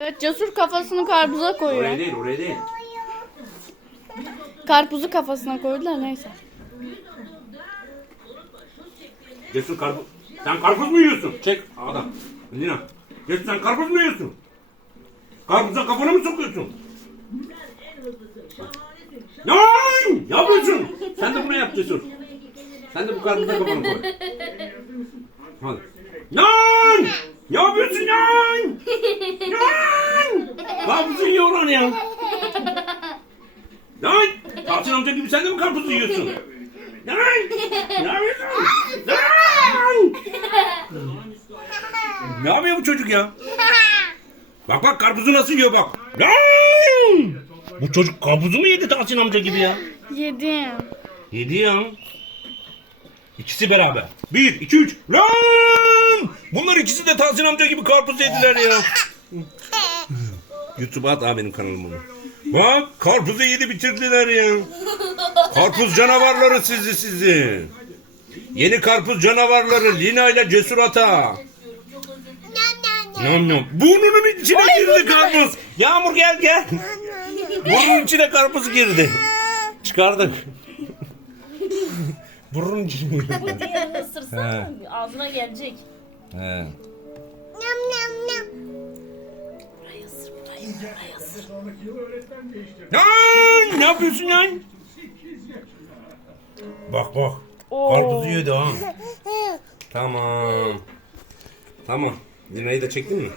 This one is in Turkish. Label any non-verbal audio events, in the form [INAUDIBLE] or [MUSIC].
Evet Cesur kafasını karpuza koyuyor. Oraya değil, oraya değil. Karpuzu kafasına koydular neyse. Cesur karpuz. Sen karpuz mu yiyorsun? Çek adam. Lina. Cesur sen karpuz mu yiyorsun? Karpuza kafanı mı sokuyorsun? Ne yapıyorsun? Sen de bunu yap Cesur. Sen de bu karpuza kafanı koy. Hadi. Ne yapıyorsun yan? Yan! Karpuzu yiyor lan ya. [LAUGHS] Lan! Tahsin amca gibi sen de mi karpuzu yiyorsun? Lan! Ne yapıyorsun? Lan! Ne yapıyor bu çocuk ya? Bak bak karpuzu nasıl yiyor bak. Lan! Bu çocuk karpuzu mu yedi Tahsin amca gibi ya? Yedim. Yedi ya. İkisi beraber. Bir, iki, üç. Lan! Bunlar ikisi de Tahsin amca gibi karpuz yediler ya. [LAUGHS] YouTube'a at abi benim kanalıma. Bak karpuzu yedi bitirdiler ya. Karpuz canavarları sizi sizi. Yeni karpuz canavarları Lina ile Cesur Ata. Nam nam. Burnunun içine girdi karpuz. Yağmur gel gel. Burnunun içine karpuz girdi. Çıkardık. Burnunun içine girdi. Bu diğerini ısırsana ağzına gelecek. He. Lan ne yapıyorsun lan? Bak bak. Oo. Karpuzu yedi ha. Tamam. Tamam. Lina'yı da çektin mi?